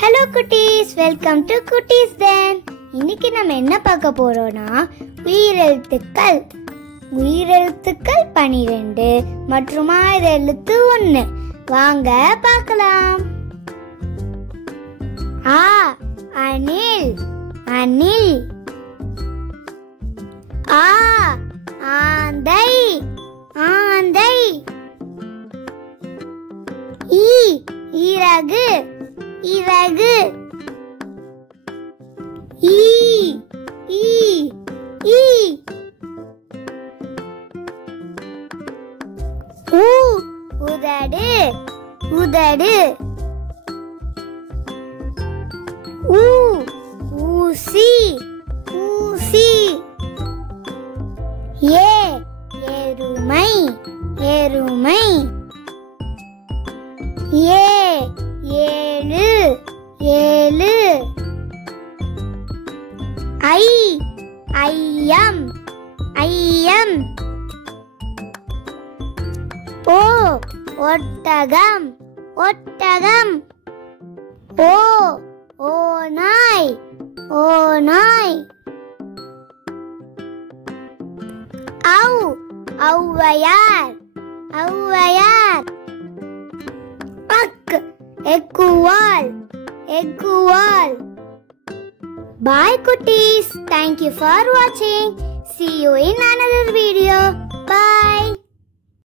Hello குட்டீஸ், welcome to குட்டீஸ் தென். இன்னைக்கு நம்ம என்ன பார்க்க போறோம்னா உயிரெழுத்துக்கள். உயிரெழுத்துக்கள் 12 மற்றும் ஆயுரெழுத்து 1. வாங்க பார்க்கலாம். ஆ அணில் அணில். ஆ ஆந்தை ஆந்தை. ஈ இறகு இறகு. ஈ ஈ ஈ. ஊ உதடு உதடு. ஊ ஊசி ஊசி. ஏ எருமை எருமை. ஏ ஏழு ஏழு. ஐ ஐயம் ஐயம். ஓ ஒட்டகம் ஒட்டகம். ஓ ஓநாய் ஓநாய். ஔ ஔவையார் ஔவையார். அக் எக்குவால் எக்குவால். Bye cuties. Thank you for watching. See you in another video. Bye.